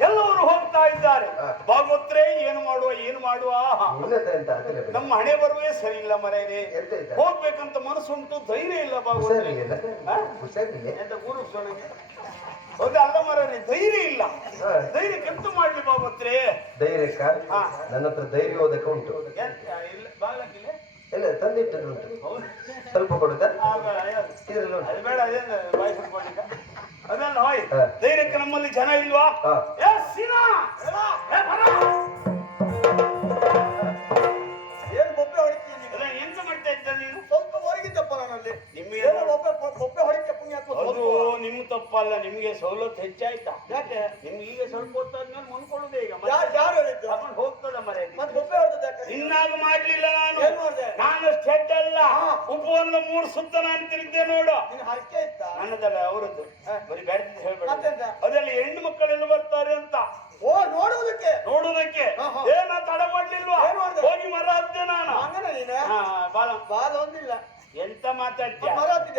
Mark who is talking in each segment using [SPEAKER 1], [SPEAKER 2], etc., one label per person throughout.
[SPEAKER 1] ಎಲ್ಲವರು ಹೋಗ್ತಾ ಇದ್ದಾರೆ. ಭಾಗವತ್ರೆ ಏನು ಮಾಡುವ ಏನು ಮಾಡುವ? ನಮ್ಮ ಹಣೆ ಬರುವೆ ಸರಿ ಇಲ್ಲ ಮರೇನೆ
[SPEAKER 2] ಇಲ್ಲ
[SPEAKER 1] ಹೋಗ್ಬೇಕಂತ ಮನಸ್ಸುಂಟು ಧೈರ್ಯ ಇಲ್ಲ ಭಾಗವತ್ರೆ. ಹೌದು ಅಲ್ಲ ಮರನೆ ಧೈರ್ಯ ಇಲ್ಲ. ಧೈರ್ಯ ಎಂತ ಮಾಡ್ಲಿ ಭಾಗವತ್ರೆ.
[SPEAKER 2] ಧೈರ್ಯಕ್ಕ
[SPEAKER 1] ಹಾ.
[SPEAKER 2] ನನ್ನ ಹತ್ರ ಧೈರ್ಯ ಓದಕ್ಕೆ ಉಂಟು.
[SPEAKER 1] ಇಲ್ಲ ಬಾಗ್ಲಕ್ಕಿಲ್ಲ
[SPEAKER 2] ಉಂಟು.
[SPEAKER 1] ಹೌದು.
[SPEAKER 2] ಸ್ವಲ್ಪ ಕೊಡುತ್ತಾ?
[SPEAKER 1] ಬೇಡ, ಅದು
[SPEAKER 2] ಹಾ.
[SPEAKER 1] ಧೈರ್ಯಕ್ಕೆ ನಮ್ಮಲ್ಲಿ ಜನ ಇಲ್ವಾ. ಏ ಸೀನಾ! ಎಲ್ಲ, ಏ ಬರ.
[SPEAKER 3] ಏನ್ ಬೊಬ್ಬೆ ಹೊಡಿತೀನಿ ನೀನು?
[SPEAKER 1] ಅಲ್ಲ, ಎಂತ ಮಾಡ್ತಾ ಇದ್ದ ನೀನು?
[SPEAKER 3] ಸ್ವಲ್ಪ ಹೊರಗಿದ್ದಪ್ಪ ನಾನಲ್ಲಿ
[SPEAKER 1] ನಿಮ್ಗೆ
[SPEAKER 3] ಏನೋ ಬೊಬ್ಬೆ ಬೊಬ್ಬೆ ಹೊಡಿಕೆ ಪುಣ್ಯಾತ್ಮ
[SPEAKER 1] ಅದು
[SPEAKER 3] ಸ್ವಲ್ಪ.
[SPEAKER 1] ನಿಮ್ ತಪ್ಪಲ್ಲ ನಿಮ್ಗೆ ಸವಲತ್ತು ಹೆಚ್ಚಾಯ್ತಾ?
[SPEAKER 3] ಯಾಕೆ?
[SPEAKER 1] ನಿಮ್ಗೆ ಈಗ ಸ್ವಲ್ಪ ಹೊತ್ತಾದ್ಮೇಲೆ ಮುನ್ಕೊಳ್ಳುದೇ ಈಗ.
[SPEAKER 3] ಯಾರು ಯಾರು ಹೇಳಿದ್ದು?
[SPEAKER 1] ತಗೊಂಡು ಹೋಗ್ತದ ಮರೆ
[SPEAKER 3] ಮತ್ತೆ
[SPEAKER 1] ಇನ್ನಾಗ ಮಾಡ್ಲಿಲ್ಲ ನಾನು. ನಾನು ಸ್ಟೆಡ್ ಅಲ್ಲ.
[SPEAKER 3] ಉಪವನ್ನ
[SPEAKER 1] ಉಪವನದ ಮೂರು ಸುತ್ತ ನಾನು ತಿರುಗಿದೆ ನೋಡು ನನ್ನದಲ್ಲ ಅವರದ್ದು. ಬರೀ ಬ್ಯಾಡ್ದು ಹೇಳ್ಬೇಡ? ಅದರಲ್ಲಿ ಹೆಣ್ಣು ಮಕ್ಕಳೆಲ್ಲ ಬರ್ತಾರೆ ಅಂತ.
[SPEAKER 3] ಓ ನೋಡುವುದಕ್ಕೆ?
[SPEAKER 1] ನೋಡುವುದಕ್ಕೆ.
[SPEAKER 3] ಏ.
[SPEAKER 1] ಏನ ತಡ ಮಾಡ್ಲಿಲ್ವಾ? ಹೋಗಿ ಮರ ಹತ್ತೆ ನಾನು. ಬಾಲ
[SPEAKER 3] ಬಾಲ ಒಂದಿಲ್ಲ.
[SPEAKER 1] ಎಂತ ಮಾತಾಡ್ತೀಯ?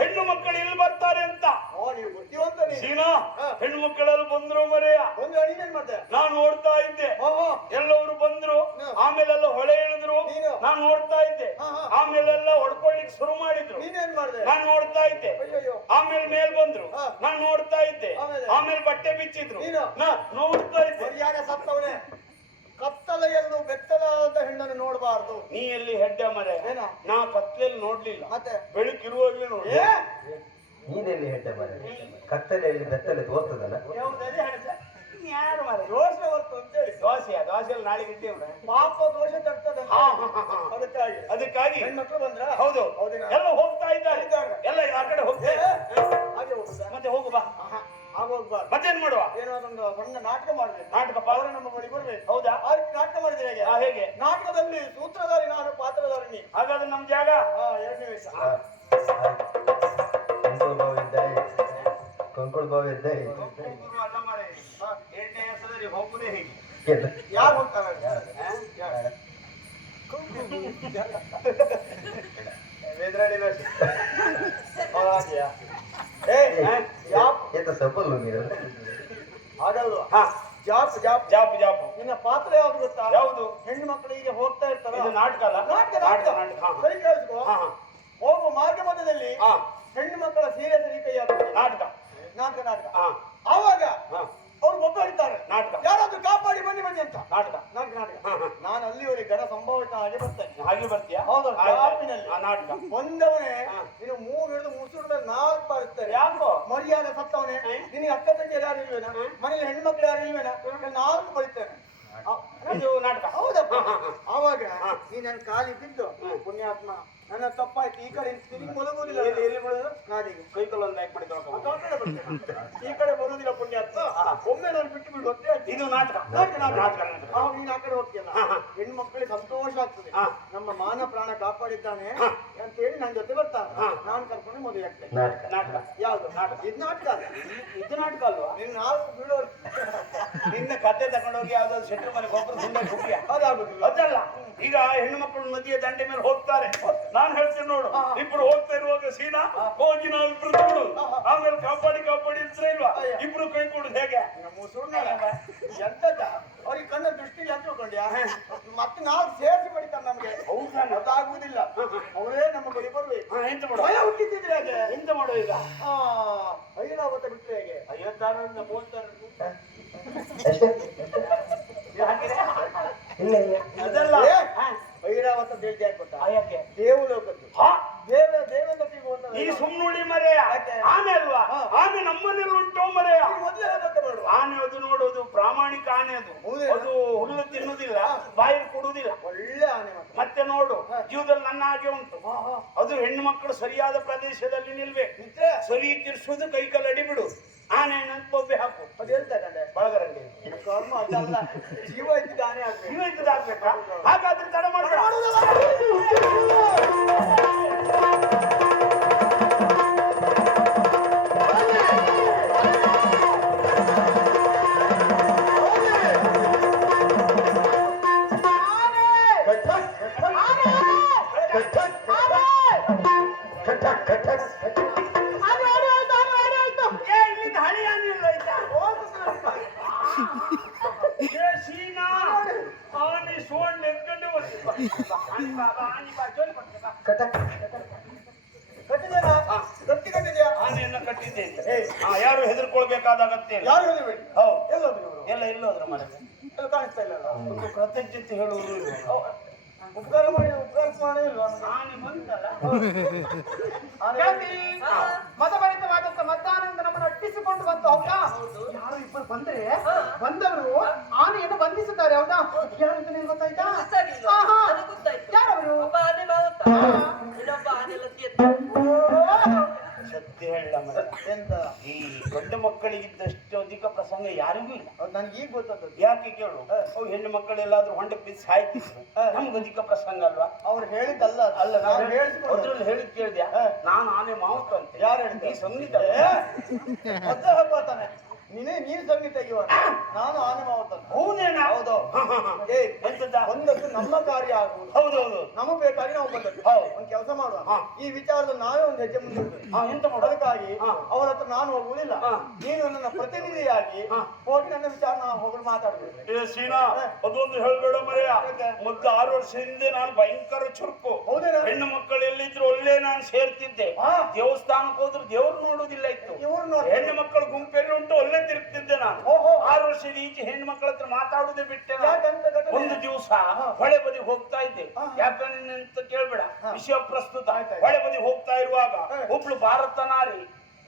[SPEAKER 1] ಹೆಣ್ಣು ಮಕ್ಕಳು ಎಲ್ಲಿ ಬರ್ತಾರೆ ಅಂತ? ಸೀನಾ. ಹೆಣ್ಣು ಮಕ್ಕಳೆಲ್ಲ ಬಂದ್ರು ಮರೆಯ? ನಾನು ನೋಡ್ತಾ ಇದ್ದೆ. ಎಲ್ಲವರು ಬಂದ್ರು. ಆಮೇಲೆಲ್ಲ ಹೊಳೆ ಇಳಿದ್ರು.
[SPEAKER 3] ನೀನು?
[SPEAKER 1] ನೋಡ್ತಾ ಇದ್ದೆ. ಆಮೇಲೆಲ್ಲ ಹೊಡ್ಕೊಳ್ಳಿಕ್ ಶುರು ಮಾಡಿದ್ರು. ನಾನು ನೋಡ್ತಾ ಇದ್ದೆ. ಆಮೇಲೆ ಮೇಲ್ ಬಂದ್ರು. ನಾನು ನೋಡ್ತಾ ಇದ್ದೆ.
[SPEAKER 3] ಆಮೇಲೆ?
[SPEAKER 1] ಬಟ್ಟೆ ಬಿಚ್ಚಿದ್ರು. ನೋಡ್ತಾ ಇದ್ದೆ.
[SPEAKER 3] ಕತ್ತಲೆಯನ್ನು ಸತ್ತವನೇ. ಕತ್ತಲೆಯಲ್ಲೂ ಬೆತ್ತಲಾದ ಹೆಣ್ಣನ್ನು ನೋಡಬಾರ್ದು.
[SPEAKER 1] ನೀ ಎಲ್ಲಿ ಹೆಡ್ಡ ಮರೆ?
[SPEAKER 3] ಏನ?
[SPEAKER 1] ನಾ ಕತ್ಲೆಯಲ್ಲಿ ನೋಡ್ಲಿಲ್ಲ.
[SPEAKER 3] ಮತ್ತೆ?
[SPEAKER 1] ಬೆಳಕಿರುವಾಗ್ಲೇ ನೋಡಿ
[SPEAKER 3] ಏ?
[SPEAKER 2] ನೀನೆಲ್ಲಿ ಹೆಡ್ಡ ಮರ? ಕತ್ತಲೆಯಲ್ಲಿ ಬೆತ್ತಲೆ ತೋರ್ತದಲ್ಲ?
[SPEAKER 1] ಯಾರು ಮರೆ?
[SPEAKER 3] ದೋಷ ಹೊತ್ತು ಅಂತೇಳಿ
[SPEAKER 1] ದೋಸೆಯ? ದೋಸೆಯಲ್ಲಿ ನಾಳೆ ಇದ್ದೇವೆ
[SPEAKER 3] ಪಾಪ ದೋಷ ತರ್ತದೆ.
[SPEAKER 1] ಹಾ, ಹಾ, ಹಾ, ಹಾ.
[SPEAKER 3] ಅದಕ್ಕಾಗಿ.
[SPEAKER 1] ಅದಕ್ಕಾಗಿ?
[SPEAKER 3] ಹೆಣ್ಮಕ್ಳು ಬಂದ್ರ?
[SPEAKER 1] ಹೌದು.
[SPEAKER 3] ಹೌದಿನ?
[SPEAKER 1] ಎಲ್ಲ ಹೋಗ್ತಾ ಇದ್ದಾರೆ.
[SPEAKER 3] ಆಗೋಗ್ಬಾರ್ದು
[SPEAKER 1] ಮತ್ತೇನ್ ಮಾಡುವ?
[SPEAKER 3] ಏನೋ ಒಂದು ಸಣ್ಣ ನಾಟಕ ಮಾಡ್ಬೇಕು.
[SPEAKER 1] ನಾಟಕ
[SPEAKER 3] ಅವರು ನಮ್ಮ ಬಳಿ ಬರ್ಬೇಕು.
[SPEAKER 1] ಹೌದಾ?
[SPEAKER 3] ಆ ರೀತಿ ನಾಟಕ ಮಾಡಿದ್ರೆ ಹೇಗೆ?
[SPEAKER 1] ಆ, ಹೇಗೆ?
[SPEAKER 3] ನಾಟಕದಲ್ಲಿ ಸೂತ್ರಧಾರಿ ನಾನು ಪಾತ್ರಧಾರಣಿ ನೀ
[SPEAKER 1] ಹಾಗಾದ್ರೆ ನಮ್ ಜಾಗ?
[SPEAKER 3] ಹಾ ಎರಡನೇ ವಯಸ್ಸ.
[SPEAKER 2] ಕೊಂಕುಳ್
[SPEAKER 1] ಅಲ್ಲ. ಎರಡನೇ ಹೆಸರಲ್ಲಿ ಹೋಗುದೇ ಹೇಗೆ?
[SPEAKER 3] ಯಾರು ಹೋಗ್ತಾರೆ?
[SPEAKER 1] ವೇದ್ರಾಡಿ?
[SPEAKER 3] ಏ ಜಾಪ್
[SPEAKER 2] ಏತ ಸಬ್ಬಲ್ಲು ನೀರು
[SPEAKER 3] ಹಾಗಲ್ಲ
[SPEAKER 1] ಹಾ.
[SPEAKER 3] ಜಾಪ್ ಜಾಪ್.
[SPEAKER 1] ಜಾಪ್ ಜಾಪು.
[SPEAKER 3] ನಿನ್ನ ಪಾತ್ರ ಯಾವ್ದು ಗೊತ್ತಾ?
[SPEAKER 1] ಯಾವುದು?
[SPEAKER 3] ಹೆಣ್ಣು ಮಕ್ಕಳು ಈಗ ಹೋಗ್ತಾ ಇರ್ತಾರೆ?
[SPEAKER 1] ಇದು ನಾಟಕ ಅಲ್ಲ?
[SPEAKER 3] ನಾಟಕ ನಾಟಕ.
[SPEAKER 1] ನಾಟಕ
[SPEAKER 3] ಸರಿ ಕೇಳಿಸ್ಕೋ. ಹೋಗುವ ಮಾರ್ಗ ಮಧ್ಯದಲ್ಲಿ ಹೆಣ್ಣು ಮಕ್ಕಳ ಸೀರೆ ಸರಿ ಕೈ
[SPEAKER 1] ನಾಟಕ.
[SPEAKER 3] ನಾಟಕ ನಾಟಕ.
[SPEAKER 1] ಹಾ.
[SPEAKER 3] ಆವಾಗ
[SPEAKER 1] ಹಾ.
[SPEAKER 3] ಅವ್ರು ಒಬ್ಬ ಹಿಡಿತಾರೆ
[SPEAKER 1] ನಾಟಕ.
[SPEAKER 3] ಯಾರಾದ್ರೂ ಕಾಪಾಡಿ ಬನ್ನಿ ಬನ್ನಿ ಅಂತ.
[SPEAKER 1] ನಾಟಕ.
[SPEAKER 3] ನಾಟಕ ನಾಟಕ.
[SPEAKER 1] ಹಾ, ಹಾ.
[SPEAKER 3] ನಾನು ಅಲ್ಲಿವರೆಗೆ ಘನ ಸಂಭವಿತ ಹಾಗೆ ಬರ್ತೇನೆ.
[SPEAKER 1] ಹಾಗೆ ಬರ್ತೀಯ?
[SPEAKER 3] ಹೌದು,
[SPEAKER 1] ಆಯ್ತು,
[SPEAKER 3] ಜಾಪಿನಲ್ಲಿ.
[SPEAKER 1] ಆ ನಾಟಕ.
[SPEAKER 3] ಬಂದವನೇ
[SPEAKER 1] ಹಾ.
[SPEAKER 3] ನೀನು ಮೂರು ಹಿಡಿದು ಮುಸುರು ಮೇಲೆ ನಾಲ್ಕು ಬಾರಿಸ್ತಾರೆ
[SPEAKER 1] ಯಾಕೋ ಹಾ.
[SPEAKER 3] ನಿನಗೆ ಅಕ್ಕ ತಂಗಿ ಯಾರು ಇಲ್ವೇನ? ಮನೇಲಿ ಹೆಣ್ಮಕ್ಳು ಯಾರು ಇಲ್ವೇನ? ನಾನು
[SPEAKER 1] ಇದು ನಾಟಕ.
[SPEAKER 3] ಹೌದಪ್ಪ.
[SPEAKER 1] ಅವಾಗ
[SPEAKER 3] ನೀನ್ ನನ್ನ ಕಾಲಿ ಬಿದ್ದು ಪುಣ್ಯಾತ್ಮ ನನ್ನ ತಪ್ಪಾಯ್ತು. ಈ ಕಡೆ ತಿರುಗಿ ಮಲಗೋದಿಲ್ಲ
[SPEAKER 1] ಎಲ್ಲಿ ಎಲ್ಲಿ ಬಿಡೋದು
[SPEAKER 3] ಕಾಲಿಗೆ
[SPEAKER 1] ಕೈ ಕಲ್ಲೊಂದು ಯಾಕೆ ಮಾಡಿ ತೊಳ್ಕೊ
[SPEAKER 3] ಆ ಕಡೆ ಬರ್ತೇನೆ. ಈ ಕಡೆ ಬರುವುದಿಲ್ಲ ಪುಣ್ಯಾತ್ಮ ಒಮ್ಮೆ ನಾನು ಬಿಟ್ಟು ಬಿಡು ಅಂತ ಹೇಳ್ತೀನಿ.
[SPEAKER 1] ಇದು ನಾಟಕ.
[SPEAKER 3] ನಾಟಕ ನಾಟಕ.
[SPEAKER 1] ನಾಟಕ ನಾಟಕ.
[SPEAKER 3] ಅವಾಗ ನೀನು ಆ ಕಡೆ ಹೋಗ್ತೀಯಲ್ಲ?
[SPEAKER 1] ಹಾ, ಹಾ.
[SPEAKER 3] ಹೆಣ್ಣು ಮಕ್ಕಳಿಗೆ ಸಂತೋಷ ಆಗ್ತದೆ. ನಮ್ಮ ಮಾನ ಪ್ರಾಣ ಕಾಪಾಡಿದ್ದಾನೆ ಅಂತ ಹೇಳಿ ನನ್ನ ಜೊತೆ ಬರ್ತಾನೆ. ನಾನು ಕರ್ಕೊಂಡು ಮದುವೆ ಆಗ್ತೇನೆ.
[SPEAKER 2] ನಾಟಕ.
[SPEAKER 1] ನಾಟಕ.
[SPEAKER 3] ಯಾವ್ದು?
[SPEAKER 1] ನಾಟಕ.
[SPEAKER 3] ಇದು ನಾಟಕ ಅಲ್ಲ.
[SPEAKER 1] ಇದು ನಾಟಕ ಅಲ್ವಾ?
[SPEAKER 3] ನಿನ್ನ ನಾವು ಬಿಡೋ
[SPEAKER 1] ನಿನ್ನ ಕತೆ ತಗೊಂಡೋಗಿ ಯಾವ್ದಾದ್ರು ಶೆಟ್ರು ಮನೆ ಗೊಬ್ಬರ ಸುಮ್ಮನೆ ಕುಡಿಯ
[SPEAKER 3] ಅದಾಗುದಿಲ್ಲ.
[SPEAKER 1] ಅದಲ್ಲ. ಈಗ ಹೆಣ್ಣು ಮಕ್ಕಳು ನದಿಯ ದಂಡೆ ಮೇಲೆ ಹೋಗ್ತಾರೆ. ನಾನು ಹೇಳ್ತೇನೆ ನೋಡು. ಇಬ್ರು ಹೋಗ್ತಾ ಇರುವಾಗ ಸೀನಾ ಹೋಗಿ ನಾವು ಇಬ್ರು ನೋಡು. ಆಮೇಲೆ ಕಾಪಾಡಿ ಕಾಪಾಡಿ ಇರ್ತಾರೆ ಇಲ್ವಾ? ಇಬ್ರು ಕೈ ಕೊಡುದು ಹೇಗೆ?
[SPEAKER 3] ಎಂತದ? ಅವ್ರಿಗೆ ಕಣ್ಣ ದೃಷ್ಟಿ ಅಂತ ಮತ್ತೆ ನಾವು ಸೇರಿಸಿ ಬಡಿತಾರೆ ನಮ್ಗೆ
[SPEAKER 1] ಹೌದಾ
[SPEAKER 3] ಅದಾಗುವುದಿಲ್ಲ ಅವರೇ ನಮ್ಮ ಬಳಿ ಬರ್ಬೇಕು
[SPEAKER 1] ಹಾ, ಎಂತ ಮಾಡು
[SPEAKER 3] ಭಯ ಹುಟ್ಟಿದ್ರೆ ಹಾಗೆ
[SPEAKER 1] ಎಂತ ಮಾಡು ಈಗ
[SPEAKER 3] ಆ, ಐರಾವತ ಬಿಟ್ರೆ ಹೇಗೆ
[SPEAKER 1] ಐವತ್ತಾರರಿಂದ ಮೂವತ್ತಾರು
[SPEAKER 2] ಅಷ್ಟೇ
[SPEAKER 1] ಹಾಕಿದ್ರೆ
[SPEAKER 2] ಇಲ್ಲ ಇಲ್ಲ
[SPEAKER 1] ಅದಲ್ಲ
[SPEAKER 3] ಏ,
[SPEAKER 1] ಹಾ.
[SPEAKER 3] ಐರಾವತ ಅಂತ ಹೇಳ್ತಿ ಯಾಕೆ ಗೊತ್ತಾ
[SPEAKER 1] ಆ, ಯಾಕೆ
[SPEAKER 3] ದೇವಲೋಕದ್ದು
[SPEAKER 1] ಹಾ
[SPEAKER 3] ದೇವ ದೇವೇಂದ್ರನಿಗೆ ಹೋದ
[SPEAKER 1] ಈ ಸುಮ್ನುಳಿ ಮರೆಯ
[SPEAKER 3] ಯಾಕೆ?
[SPEAKER 1] ಆನೆ ಅಲ್ವಾ
[SPEAKER 3] ಹಾ.
[SPEAKER 1] ಆನೆ ನಮ್ಮನೇಲಿ ಉಂಟು ಮರೆಯ
[SPEAKER 3] ಮೊದಲೇ ಮತ್ತೆ ಮಾಡುವ
[SPEAKER 1] ಆನೆ ಅದು ನೋಡೋದು ಪ್ರಾಮಾಣಿಕ ಆನೆ ಅದು
[SPEAKER 3] ಹೌದೇ?
[SPEAKER 1] ಅದು ಹುಲ್ಲು ತಿನ್ನುವುದಿಲ್ಲ ಬಾಯಿ ಕೊಡುವುದಿಲ್ಲ
[SPEAKER 3] ಒಳ್ಳೆ ಆನೆ ಮತ್ತೆ
[SPEAKER 1] ಮತ್ತೆ ನೋಡು
[SPEAKER 3] ಹಾ.
[SPEAKER 1] ಜೀವದಲ್ಲಿ ನನ್ನ ಹಾಗೆ ಉಂಟು. ಅದು ಹೆಣ್ಣು ಮಕ್ಕಳು ಸರಿಯಾದ ಪ್ರದೇಶದಲ್ಲಿ ನಿಲ್ಬೇಕು
[SPEAKER 3] ನಿತ್ಯ
[SPEAKER 1] ಸರಿ ತಿರ್ಸುದು ಕೈ ಕಾಲು ಅಡಿಬಿಡು ಆನೆ ಬೊಬ್ಬೆ ಹಾಕು.
[SPEAKER 3] ಅದು ಹೇಳ್ತಾರೆ ಬಳಗರಲ್ಲಿ.
[SPEAKER 1] ಬಳಗರಂಗೆ
[SPEAKER 3] ಕರ್ಮ ಅದಲ್ಲ. ಜೀವ ಇದ್ದಿದ್ದ ಆನೆ
[SPEAKER 1] ಜೀವ ಇದ್ದಿದ್ದಾಗ್ಬೇಕಾ ಹಾಗಾದ್ರೆ ತಡ ಮಾಡ್ಬೇಡ. ಆನೆಯನ್ನ ಅಂತ. ಯಾರು ಹೆದರ್ಕೊಳ್ಬೇಕಾದ ಅಗತ್ಯ ಇಲ್ಲ
[SPEAKER 3] ಯಾರು ಹೇಳಿಬೇಡಿ.
[SPEAKER 1] ಹೌದು
[SPEAKER 3] ಎಲ್ಲೋದ್ರು ಇವರು
[SPEAKER 1] ಎಲ್ಲ ಇಲ್ಲೋದ್ರ ಮನೆಗೆ.
[SPEAKER 3] ಎಲ್ಲ ಕಾಣಿಸ್ತಾ ಇಲ್ಲ
[SPEAKER 1] ಒಂದು ಕೃತಜ್ಞತೆ ಹೇಳುವುದು ಇಲ್ಲ.
[SPEAKER 3] ಉಪಕಾರ ಮಾಡಿ ಉಪಕಾರ ಮಾಡಿ ನಾನು
[SPEAKER 1] ಆನೆ ಬಂತಲ್ಲ?
[SPEAKER 4] ಮತಭರಿತವಾದಂತ ಮತದಾನದಿಂದ ನಮ್ಮನ್ನು ಅಟ್ಟಿಸಿಕೊಂಡು ಬಂತು ಹೌದಾ? ಯಾರು ಇಬ್ಬರು ಬಂದ್ರೆ ಬಂದವರು ಆನೆಯನ್ನು ಬಂಧಿಸುತ್ತಾರೆ ಹೌದಾ? ಯಾರು ಅಂತ ನಿಮ್ಗೆ ಗೊತ್ತಾಯ್ತಾ. ಯಾರವರು?
[SPEAKER 5] ಒಬ್ಬ ಆನೆ ಬಾಗುತ್ತಾ ಇನ್ನೊಬ್ಬ ಆನೆ ಲದ್ದಿ ಎತ್ತು.
[SPEAKER 1] ಸತ್ಯ ಹೇಳ ಮಗ
[SPEAKER 3] ಎಂತ?
[SPEAKER 1] ಈ ಗಂಡು ಮಕ್ಕಳಿಗಿದ್ದಷ್ಟು ಅಧಿಕ ಪ್ರಸಂಗ ಯಾರಿಗೂ ಇಲ್ಲ.
[SPEAKER 3] ಅದು ನನಗೆ ಈಗ ಗೊತ್ತದ್ದು
[SPEAKER 1] ಯಾಕೆ ಕೇಳು? ಅವು ಹೆಣ್ಣು ಮಕ್ಕಳೆಲ್ಲಾದ್ರೂ ಹೊಂಡ ಬಿಸಿ ಸಾಯ್ತಿದ್ರು. ನಮ್ಗೆ ಅಧಿಕ ಪ್ರಸಂಗ ಅಲ್ವಾ?
[SPEAKER 3] ಅವ್ರು ಹೇಳಿದ್ದಲ್ಲ.
[SPEAKER 1] ಅಲ್ಲ ನಾನು
[SPEAKER 3] ಹೇಳಿದ್ರು
[SPEAKER 1] ಅದ್ರಲ್ಲಿ ಹೇಳಿದ್ ಕೇಳಿದ್ಯಾ? ನಾನು ಆನೆ ಮಾವುತ ಅಂತ.
[SPEAKER 3] ಯಾರು ಸಂಗೀತ
[SPEAKER 1] ಈ ಸಂಗೀತ
[SPEAKER 3] ನೀನೇ ನೀನು ಸಂಗೀತ ತೆಗಿಯುವ. ನಾನು ಆನೆ ಮಾವತ
[SPEAKER 1] ಹೌದೇನಾ?
[SPEAKER 3] ಹೌದು. ಏ ಒಂದಷ್ಟು ನಮ್ಮ ಕಾರ್ಯ ಆಗುವುದು
[SPEAKER 1] ಹೌದೌದು
[SPEAKER 3] ನಮ್ಮ ಬೇಕಾಗಿ ನಾವು ಬಂದದ್ದು.
[SPEAKER 1] ಹೌದು.
[SPEAKER 3] ಒಂದು ಕೆಲಸ ಮಾಡುವ. ಈ ವಿಚಾರದಲ್ಲಿ ನಾವೇ ಒಂದು ಹೆಜ್ಜೆ ಮುಂದೆ
[SPEAKER 1] ಎಂತ ಮಾಡೋದಕ್ಕಾಗಿ.
[SPEAKER 3] ಅವರ ಹತ್ರ ನಾನು ಹೋಗುವುದಿಲ್ಲ. ನೀನು ನನ್ನ ಪ್ರತಿನಿಧಿಯಾಗಿ. ಹೋಗಿ ನನ್ನ ವಿಚಾರ ನಾವು ಹೋಗಲು ಮಾತಾಡಬೇಕು.
[SPEAKER 1] ಶ್ರೀನಾ ಸೀನಾ ಅದೊಂದು ಹೇಳ್ಬೇಡ ಮರೆಯ. ಮೊದ್ಲು ಆರು ವರ್ಷ ಹಿಂದೆ ನಾನು ಭಯಂಕರ ಚುರುಕು.
[SPEAKER 3] ಹೌದೇನ?
[SPEAKER 1] ಹೆಣ್ಣು ಮಕ್ಕಳು ಎಲ್ಲಿದ್ರು ಒಳ್ಳೆ ನಾನು ಸೇರ್ತಿದ್ದೆ. ದೇವಸ್ಥಾನಕ್ಕೆ ಹೋದ್ರು ದೇವ್ರು ನೋಡುದಿಲ್ಲ ಇತ್ತು. ಹೆಣ್ಣು ಮಕ್ಕಳು ಗುಂಪೆಲ್ಲಿ ಉಂಟು ಒಳ್ಳೆ ತಿರುಗ್ತಿದ್ದೆ ನಾನು. ಆರು ವರ್ಷದ ಈಚೆ ಹೆಣ್ಣು ಮಕ್ಕಳ ಹತ್ರ ಮಾತಾಡುದೇ ಬಿಟ್ಟೆ. ಒಂದು ದಿವಸ ಹೊಳೆ ಬದಿ ಹೋಗ್ತಾ ಇದ್ದೆ. ಯಾಕಂದ್ರೆ ಅಂತ ಕೇಳ್ಬೇಡ. ವಿಷಯ ಪ್ರಸ್ತುತ. ಹೊಳೆ ಬದಿ ಹೋಗ್ತಾ ಇರುವಾಗ. ಒಬ್ಳು ಭಾರತ ನಾರಿ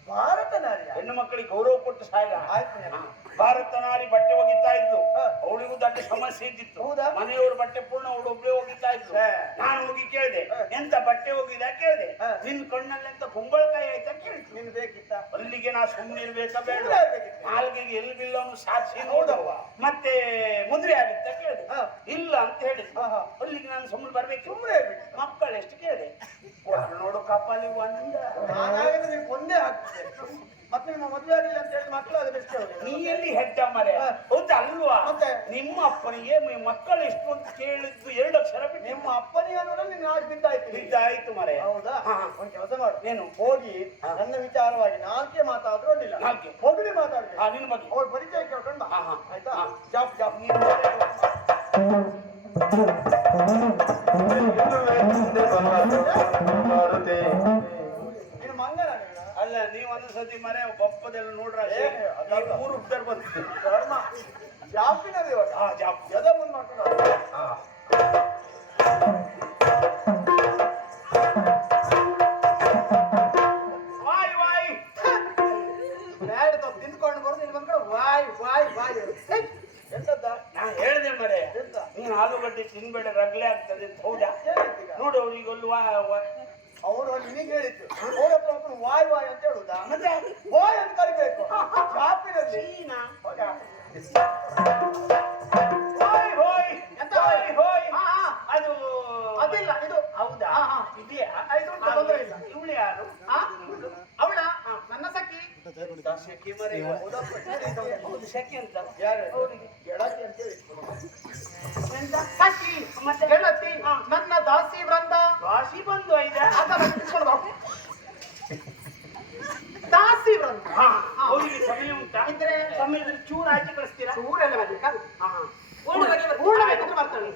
[SPEAKER 3] ಭಾರತ ನಾರಿ
[SPEAKER 1] ಹೆಣ್ಣು ಮಕ್ಕಳಿಗೆ ಗೌರವ ಕೊಟ್ಟು ಸಾಯ್ದ.
[SPEAKER 3] ನೆನಪು.
[SPEAKER 1] ಭಾರತ ನಾರಿ ಬಟ್ಟೆ ಒಗಿತಾ ಇದ್ಲು
[SPEAKER 3] ಹಾ.
[SPEAKER 1] ಅವಳಿಗೂ ದೊಡ್ಡ ಸಮಸ್ಯೆ ಇದ್ದಿತ್ತು.
[SPEAKER 3] ಹೌದಾ?
[SPEAKER 1] ಮನೆಯವ್ರ ಬಟ್ಟೆ ಪೂರ್ಣ ಅವಳು ಒಬ್ಬಳೇ ಒಗಿತಾ ಇದ್ಲು
[SPEAKER 3] ಹಾ.
[SPEAKER 1] ನಾನು ಹೋಗಿ ಕೇಳಿದೆ. ಎಂತ ಬಟ್ಟೆ ಒಗಿದ ಕೇಳಿದೆ. ನಿನ್ ಕಣ್ಣಲ್ಲಿ ಎಂತ ಕುಂಬಳಕಾಯಿ ಆಯ್ತಾ ಕೇಳಿತು
[SPEAKER 3] ನಿನ್ ಬೇಕಿತ್ತ?
[SPEAKER 1] ಅಲ್ಲಿಗೆ ನಾ ಸುಮ್ಮನೆ ಇರ್ಬೇಕಾ ಬೇಡ. ನಾಲ್ಗೆಗೆ ಎಲ್ಲಿ ಬಿಲ್ಲವನು ಸಾಕ್ಷಿ
[SPEAKER 3] ನೋಡವ
[SPEAKER 1] ಮತ್ತೆ ಮುದ್ರೆ ಆಗಿತ್ತ ಕೇಳಿದೆ. ಇಲ್ಲ ಅಂತ ಹೇಳಿದ್ರು. ಅಲ್ಲಿಗೆ ನಾನು ಸುಮ್ಮನೆ ಬರ್ಬೇಕು.
[SPEAKER 3] ಸುಮ್ಮನೆ
[SPEAKER 1] ಮಕ್ಕಳು ಎಷ್ಟು ಕಪಾಲಿ ಒಂದ.
[SPEAKER 3] ನಾನಾಗಿದ್ರೆ ನೀವು ಒಂದೇ ಆಗ್ತದೆ. ಮತ್ತೆ ನಿಮ್ಮ ಮದುವೆ ಆಗಿಲ್ಲ ಅಂತ ಹೇಳಿ ಮಕ್ಕಳು ಬೆಸ್ಟ್
[SPEAKER 1] ನೀ ಎಲ್ಲಿ ಹೆಡ್ಡ ಮರೆ ಹೌದು ಅಲ್ವಾ?
[SPEAKER 3] ಮತ್ತೆ?
[SPEAKER 1] ನಿಮ್ಮ ಅಪ್ಪನಿಗೆ ಮ- ಮಕ್ಕಳು ಎಷ್ಟು ಅಂತ ಕೇಳಿದ್ದು ಎರಡು ಅಕ್ಷರ ಬಿಟ್ಟು.
[SPEAKER 3] ನಿಮ್ಮ ಅಪ್ಪನಿಗೆ ಅನ್ನೋದ್ರಲ್ಲಿ ನಿನ್ನ ಆಗಿ ಬಿದ್ದಾಯ್ತು.
[SPEAKER 1] ಬಿದ್ದಾಯ್ತು ಮರೆ.
[SPEAKER 3] ಹೌದಾ?
[SPEAKER 1] ಹಾ.
[SPEAKER 3] ಒಂದ್ ಕೆಲಸ ಮಾಡು.
[SPEAKER 1] ಏನು?
[SPEAKER 3] ಹೋಗಿ
[SPEAKER 1] ಹಾ.
[SPEAKER 3] ನನ್ನ ವಿಚಾರವಾಗಿ ನಾಲ್ಕೇ ಮಾತಾದ್ರೂ ಅಡ್ಡಿಲ್ಲ.
[SPEAKER 1] ನಾಲ್ಕೆ?
[SPEAKER 3] ಹೋಗಿ ಮಾತಾಡ್ಬೇಕು.
[SPEAKER 1] ಹಾ ನಿನ್ ಬಗ್ಗೆ.
[SPEAKER 3] ಅವ್ರ ಪರಿಚಯ ಕೇಳ್ಕೊಂಡ್
[SPEAKER 1] ನೀವು ಮನೆ ಬಪ್ಪದೆಲ್ಲ ನೋಡ್ರ. ಮೂರು ಉತ್ತರ ಬಂತು
[SPEAKER 3] ಧರ್ಮ ಜಾಪಿನ ಇವಾಗ?
[SPEAKER 1] ಹಾ ಜಾಪ್
[SPEAKER 3] ಎದ ಮುಂದ್ ಮಾಡ್ಕೊಂಡು
[SPEAKER 1] ವಾಯ್ ವಾಯ್.
[SPEAKER 4] ಬ್ಯಾಡ ತಿಂದ್ಕೊಂಡು ಬರೋದು ಇಲ್ಲಿ ಬಂದ್ಕೊಂಡು ವಾಯ್ ವಾಯ್ ವಾಯ್ ಹೇ,
[SPEAKER 3] ಎಂತದ್ದ?
[SPEAKER 1] ನಾ ಹೇಳ್ದೆ ಮರೆ
[SPEAKER 3] ಎಂತ?
[SPEAKER 1] ನೀನು ಆಲೂಗಡ್ಡೆ ತಿನ್ಬೇಡ ರಗ್ಲೆ ಆಗ್ತದೆ ಅಂತ ಹೌದಾ? ನೋಡು ಅವ್ರಿಗೆ ಒಂದು
[SPEAKER 3] ಅವರು ನಿನಗೆ ಹೇಳಿದ್ರು ಅವರ ಒಬ್ಬನು ವಾಯ್ ವಾಯ್ ಅಂತ ಹೇಳುದಾ?
[SPEAKER 1] ಅಂದ್ರೆ
[SPEAKER 3] ವಾಯ್ ಅಂತ ಕರಿಬೇಕು. ಜಾಪಿನಲ್ಲಿ ಹೌದಾ?
[SPEAKER 1] ಹೋಯ್ ಹೋಯ್
[SPEAKER 4] ಎಂತ?
[SPEAKER 1] ಹೋಯ್ ಹೋಯ್.
[SPEAKER 4] ಹಾ.
[SPEAKER 1] ಅದು
[SPEAKER 4] ಅದಿಲ್ಲ ಇದು.
[SPEAKER 1] ಹೌದಾ. ಇದೆಯಾ
[SPEAKER 4] ಇದು ಉಂಟು, ಇಲ್ಲ.
[SPEAKER 1] ಇವಳು ಯಾರು?
[SPEAKER 4] ಅವಳ? ನನ್ನ ಸಖಿ.
[SPEAKER 1] ಸೆಕೆ ಮರೆ. ಹೌದು? ಸೆಕೆ ಅಂತ.
[SPEAKER 3] ಯಾರು?
[SPEAKER 1] ಅವ್ರಿಗೆ
[SPEAKER 3] ಗೆಳತಿ ಅಂತ ಹೇಳಿ
[SPEAKER 1] ಎಂತ?
[SPEAKER 4] ಸಖಿ.
[SPEAKER 1] ಮತ್ತೆ?
[SPEAKER 4] ಗೆಳತಿ.
[SPEAKER 1] ಹಾ.
[SPEAKER 4] ನನ್ನ ದಾಸಿ ವೃಂದ.
[SPEAKER 1] ವಾಸಿ ಬಂದು ಐದ
[SPEAKER 4] ಅದನ್ನ ಕಿತ್ಕೊಂಡು ಬಾ. ದಾಸಿ ವೃಂದ
[SPEAKER 1] ಹಾ. ಅವರಿಗೆ ಸಮಯ ಉಂಟಾ?
[SPEAKER 4] ಇದ್ರೆ
[SPEAKER 1] ಸಮಯದಲ್ಲಿ ಚೂರು ಹಾಕಿ ಕಳಿಸ್ತೀರಾ?
[SPEAKER 4] ಊರೆಲ್ಲ ಬರ್ಬೇಕಾ
[SPEAKER 1] ಹಾ
[SPEAKER 5] ಪೂರ್ಣ ಬರ್ತೀನಿ.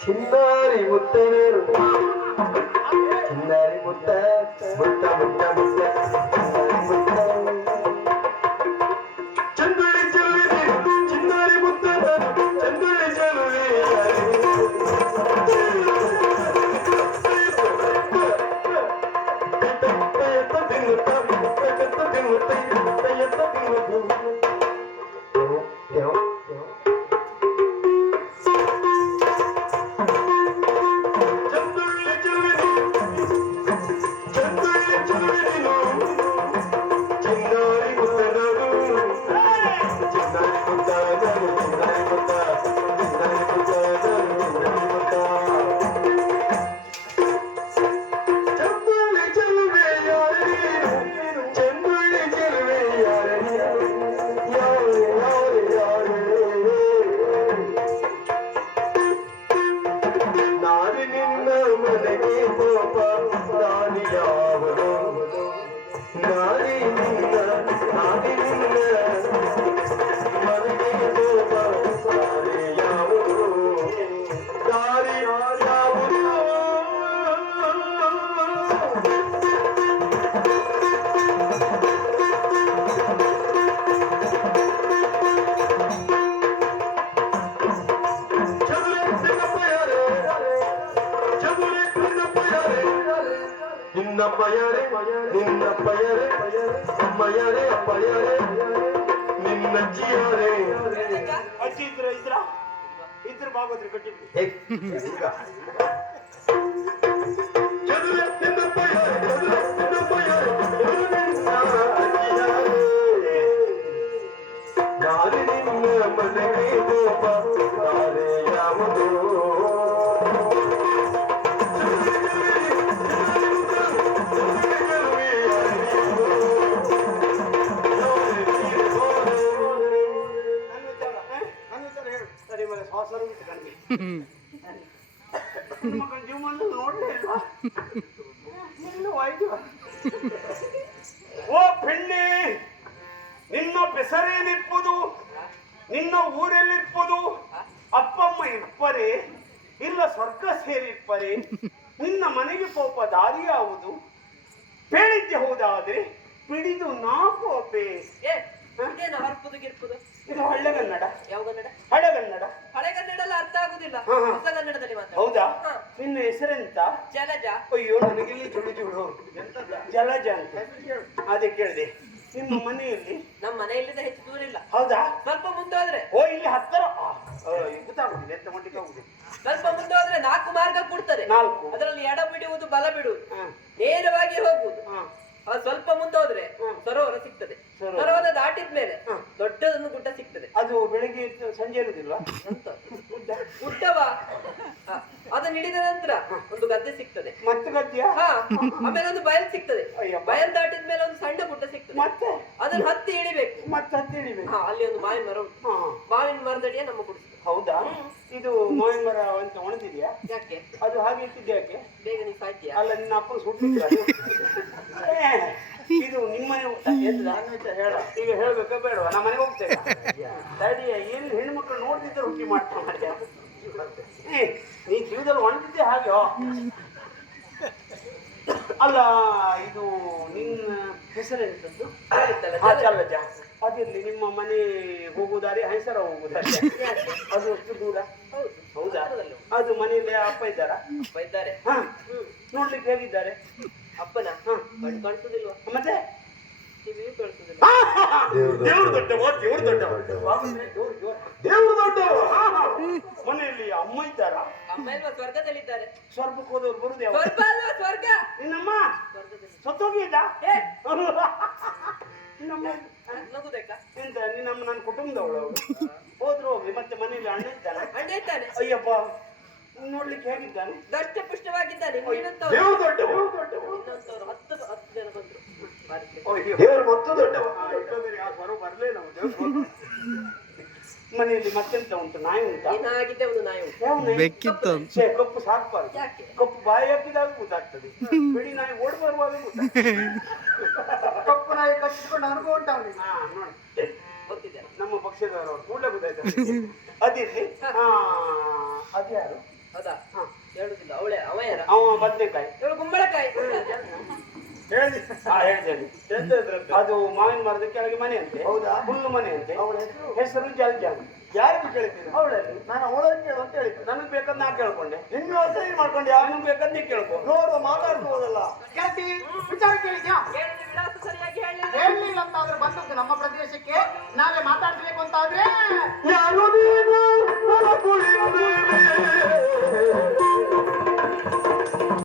[SPEAKER 1] 진달이
[SPEAKER 4] 못되는 ಯಾರೇ ನಿನ್ನ
[SPEAKER 2] ಯಾರೇ
[SPEAKER 3] ಅಜ್ಜಿ ಇದ್ರ ಇದ್ರ? ಇದ್ರ ಬಾಗೋದ್ರಿ ಕಟ್ಟಿಬಿಡಿ.
[SPEAKER 1] ಓ ಪೆಣ್ಣೆ ನಿನ್ನ ಬೆಸರೇನಿಪ್ಪುದು ನಿನ್ನ ಅಪ್ಪ ಅಪ್ಪಮ್ಮ ಇಪ್ಪರೆ ಇಲ್ಲ ಸ್ವರ್ಗ ಸೇರಿಪ್ಪರೆ ನಿನ್ನ ಮನೆಗೆ ಪೋಪ ದಾರಿ ಯಾವುದು? ಹೇಳಿದ್ದೆ ಹೌದಾದ್ರೆ ಪಿಡಿದು
[SPEAKER 5] ನಾ ಗಿರ್ಪುದು?
[SPEAKER 1] ಇದು ಹಳ್ಳೆಗನ್ನಡ
[SPEAKER 5] ಯಾವ ಕನ್ನಡ?
[SPEAKER 1] ಹಳೆಗನ್ನಡ
[SPEAKER 5] ಹಳೆ ಕನ್ನಡ ಎಲ್ಲ ಅರ್ಥ ಆಗುದಿಲ್ಲ.
[SPEAKER 1] ಹಾ, ಹೌದಾ. ನಿನ್ನ ಹೆಸರೆಂತ?
[SPEAKER 5] ಜಲಜ.
[SPEAKER 1] ಅಯ್ಯೋ ನನಗಿಲ್ಲಿ ಜುಳು ಜುಳು ಜಲಜ ಅಂತ. ಅದೇ ಕೇಳಿದೆ. ನಿಮ್ಮ ಮನೆಯಲ್ಲಿ?
[SPEAKER 5] ನಮ್ಮ ಮನೆಯಲ್ಲಿಂದ ಹೆಚ್ಚು ದೂರ ಇಲ್ಲ.
[SPEAKER 1] ಹೌದಾ?
[SPEAKER 5] ಸ್ವಲ್ಪ ಮುಂದೆ ಹೋದ್ರೆ.
[SPEAKER 1] ಓ ಇಲ್ಲಿ ಹತ್ತರ? ಗೊತ್ತಾಗುದಿಲ್ಲ ಎಂತ ಮಟ್ಟಿಗೆ ಹೋಗುದು
[SPEAKER 5] ಸ್ವಲ್ಪ ಮುಂದೆ ಹೋದ್ರೆ ನಾಲ್ಕು ಮಾರ್ಗ ಕೊಡ್ತಾರೆ.
[SPEAKER 1] ನಾಲ್ಕು.
[SPEAKER 5] ಅದರಲ್ಲಿ ಎಡ ಬಿಡುವುದು ಬಲ ಬಿಡುವುದು. ನೇರವಾಗಿ ಹೋಗುವುದು.
[SPEAKER 1] ಹಾ.
[SPEAKER 5] ಅದು ಸ್ವಲ್ಪ ಮುಂದೆ ಹೋದ್ರೆ
[SPEAKER 1] ಹ್ಮ್.
[SPEAKER 5] ಸರೋವರ ಸಿಗ್ತದೆ.
[SPEAKER 1] ಸರೋವರ.
[SPEAKER 5] ಸರೋವರ ದಾಟಿದ ಮೇಲೆ ದೊಡ್ಡದೊಂದು ಗುಡ್ಡ ಸಿಗ್ತದೆ.
[SPEAKER 1] ಅದು ಬೆಳಿಗ್ಗೆ ಸಂಜೆ ಇರುದಿಲ್ವಾ?
[SPEAKER 5] ಅಂತ ಗುಡ್ಡವಾ? ಅದನ್ನ ಹಿಡಿದ ನಂತರ ಒಂದು ಗದ್ದೆ ಸಿಗ್ತದೆ.
[SPEAKER 1] ಮತ್ತೆ ಗದ್ದೆಯ?
[SPEAKER 5] ಹಾ. ಆಮೇಲೆ ಒಂದು ಬಯಲು ಸಿಗ್ತದೆ. ಬಯಲ್ ದಾಟಿದ ಮೇಲೆ ಒಂದು ಸಣ್ಣ ಗುಡ್ಡ ಸಿಗ್ತದೆ.
[SPEAKER 1] ಮತ್ತೆ?
[SPEAKER 5] ಅದನ್ನ ಹತ್ತಿ ಇಳಿಬೇಕು.
[SPEAKER 1] ಮತ್ತೆ ಹತ್ತಿ ಇಳಿಬೇಕು.
[SPEAKER 5] ಹಾ ಅಲ್ಲಿ ಒಂದು ಮಾವಿನ ಮರ ಉಂಟು. ಮಾವಿನ ಮರದಡಿಯೇ ನಮ್ಮ ಗುಡಿಸಲು
[SPEAKER 1] ಹೌದಾ? ಇದು ಮಾವಿನ ಮರ ಅಂತ ಒಣದಿದೆಯಾ
[SPEAKER 5] ಯಾಕೆ?
[SPEAKER 1] ಅದು ಹಾಗೆ ಇಟ್ಟಿದ್ದೆ ಯಾಕೆ
[SPEAKER 5] ಬೇಗ ನೀವು ಸಾಧ್ಯ
[SPEAKER 1] ಅಲ್ಲ ನಿನ್ನ ಅಪ್ಪ ಸುಟ್ಟಿದ್ರ ಇದು ನಿಮ್ಮ ಊಟ. ಎದ್ದು ನಾನು ಹೇಳ. ಈಗ ಹೇಳ್ಬೇಕಾ ಬೇಡವಾ? ನಮ್ಮ ಮನೆಗೆ ಹೋಗ್ತೇವೆ ಡ್ಯಾಡಿ ಏನು ಹೆಣ್ಮಕ್ಳು ನೋಡ್ತಿದ್ರೆ ಹುಟ್ಟಿ ಮಾಡ್ತಾ ಮಾಡ್ಯ ಏ ನೀ ಜೀವದಲ್ಲಿ ಒಣಗಿದ್ದೆ ಹಾಗೆ. ಅಲ್ಲ ಇದು ನಿನ್ನ ಹೆಸರೆಂತದ್ದು.
[SPEAKER 5] ಜಲಜ
[SPEAKER 1] ಅದಿರ್ಲಿ ನಿಮ್ಮ ಮನೆ ಹೋಗುದಾರಿ ಹೆಸರ ಹೋಗುದಾರಿ ಅದು ಅಷ್ಟು ದೂರ.
[SPEAKER 5] ಹೌದು.
[SPEAKER 1] ಅದು ಮನೆಯಲ್ಲಿ ಅಪ್ಪ ಇದ್ದಾರಾ?
[SPEAKER 5] ಅಪ್ಪ ಇದ್ದಾರೆ.
[SPEAKER 1] ನೋಡ್ಲಿಕ್ಕೆ ಹೇಗಿದ್ದಾರೆ?
[SPEAKER 5] ಅಪ್ಪನ?
[SPEAKER 1] ಹಾ.
[SPEAKER 5] ಕಣ್ಣು
[SPEAKER 1] ಮತ್ತೆ?
[SPEAKER 5] ಟಿವಿಯೂ ಕಾಣಿಸುದಿಲ್ಲ
[SPEAKER 1] ದೇವ್ರು ದೊಡ್ಡವ ದೇವ್ರು ದೊಡ್ಡವ ದೇವ್ರು, ದೊಡ್ಡವ ಹಾ, ಹಾ. ಮನೆಯಲ್ಲಿ ಅಮ್ಮ ಇದ್ದಾರ?
[SPEAKER 5] ಅಮ್ಮ ಇಲ್ವಾ? ಸ್ವರ್ಗದಲ್ಲಿದ್ದಾರೆ.
[SPEAKER 1] ಸ್ವರ್ಗಕ್ಕೆ ಹೋದವ್ರು ಬರುದು ಯಾವ
[SPEAKER 5] ಸ್ವರ್ಗ ಅಲ್ವಾ? ಸ್ವರ್ಗ?
[SPEAKER 1] ನಿನ್ನಮ್ಮ? ಸತ್ತೋಗಿದ್ದ ನಿನ್ನಮ್ಮ
[SPEAKER 5] ನಗುದಕ್ಕ
[SPEAKER 1] ಎಂತ ನಿನ್ನಮ್ಮ ನನ್ನ ಕುಟುಂಬದವಳು? ಅವಳು ಹೋದ್ರು ಹೋಗ್ಲಿ ಮತ್ತೆ ಮನೆಯಲ್ಲಿ ಅಣ್ಣ ಇದ್ದಾನೆ
[SPEAKER 5] ಅಣ್ಣ ಇದ್ದಾನೆ.
[SPEAKER 1] ಅಯ್ಯಪ್ಪ. ನೋಡ್ಲಿಕ್ಕೆ ಹೇಗಿದ್ದಾನೆ
[SPEAKER 5] ದಷ್ಟ ಪುಷ್ಟವಾಗಿದ್ದಾನೆ ನೀನಂತವ್ರು.
[SPEAKER 1] ದೇವ್ರು
[SPEAKER 5] ಇನ್ನೊಂತವ್ರು ಹತ್ತು ಹತ್ತು ಜನ ಬಂದ್ರು.
[SPEAKER 1] ದೇವರು ಮತ್ತು ಆ ಸ್ವರ ಬರಲೇ ನಾವು ದೇವ್ರು ಮನೆಯಲ್ಲಿ ಮತ್ತೆಂತ ಉಂಟು? ನಾಯಿ ಉಂಟಾ?
[SPEAKER 5] ಏನಾಗಿದೆ ಒಂದು ನಾಯಿ ಉಂಟು?
[SPEAKER 6] ಬೆಕ್ಕಿತ್ತು.
[SPEAKER 1] ಕಪ್ಪು ಸಾಕ್ಬಾರ್ದು.
[SPEAKER 5] ಯಾಕೆ?
[SPEAKER 1] ಕಪ್ಪು ಬಾಯಿ ಹಾಕಿದಾಗ ಗೊತ್ತಾಗ್ತದೆ ಬಿಡಿ ನಾಯಿ ಓಡ್ ಬರುವಾಗ ಗೊತ್ತಾಗ್ತದೆ
[SPEAKER 4] ಕಪ್ಪು ನಾಯಿ ಕಚ್ಚಿಕೊಂಡು ಅನುಭವ ಉಂಟು ಅವನಿಗೆ?
[SPEAKER 1] ಹಾ ನೋಡಿ.
[SPEAKER 5] ಗೊತ್ತಿದೆ.
[SPEAKER 1] ನಮ್ಮ ಪಕ್ಷದವರು ಕೂಡಲೇ ಗೊತ್ತಾಯ್ತು ಅದಿರ್ಲಿ. ಹಾ ಅದ್ಯಾರು?
[SPEAKER 5] ಹೌದಾ?
[SPEAKER 1] ಹಾ.
[SPEAKER 5] ಹೇಳುದಿಲ್ಲ. ಅವಳೆ ಅವ ಯಾರ?
[SPEAKER 1] ಅವ ಬದ್ನೆಕಾಯಿ.
[SPEAKER 5] ಇವಳು ಕುಂಬಳಕಾಯಿ
[SPEAKER 1] ಹೇಳಿದೆ ಹಾ ಹೇಳ್ತೇನೆ ಅದು ಮಾವಿನ ಮರದ ಕೆಳಗೆ ಮನೆ ಅಂತೆ.
[SPEAKER 3] ಹೌದಾ?
[SPEAKER 1] ಹುಲ್ಲು ಮನೆ ಅಂತೆ.
[SPEAKER 3] ಅವಳ ಹೆಸರು?
[SPEAKER 1] ಹೆಸರು ಜಲ್ ಜಲ್
[SPEAKER 3] ಯಾರಿಗೂ ಕೇಳ್ತೀನಿ
[SPEAKER 1] ಅವಳಲ್ಲಿ.
[SPEAKER 3] ನಾನು ಅವಳನ್ನು ಕೇಳು ಅಂತ ಹೇಳಿದ್ದೆ.
[SPEAKER 1] ನನಗೆ ಬೇಕಾದ್ ನಾ ಕೇಳ್ಕೊಂಡೆ.
[SPEAKER 3] ನಿನ್ನ ಸರಿ ಮಾಡ್ಕೊಂಡೆ?
[SPEAKER 1] ಅವನಿಗೆ ಬೇಕಾದ್ ನೀ ಕೇಳ್ಕೊ.
[SPEAKER 3] ನೋಡುವ ಮಾತಾಡ್ಬೋದಲ್ಲ
[SPEAKER 4] ಗೆಳತಿ ವಿಚಾರ ಕೇಳಿದ್ಯಾ?
[SPEAKER 5] ಹೇಳಿದ ವಿಳಾಸ ಸರಿಯಾಗಿ ಹೇಳಿಲ್ಲ.
[SPEAKER 4] ಹೇಳಲಿಲ್ಲ ಅಂತ ಆದ್ರೆ ಬಂದದ್ದು ನಮ್ಮ ಪ್ರದೇಶಕ್ಕೆ. ನಾವೇ ಮಾತಾಡ್ಬೇಕು ಅಂತ ಆದ್ರೆ
[SPEAKER 2] ಯಾರು ನೀನು ಹೊರಗುಳಿಂದೆ Música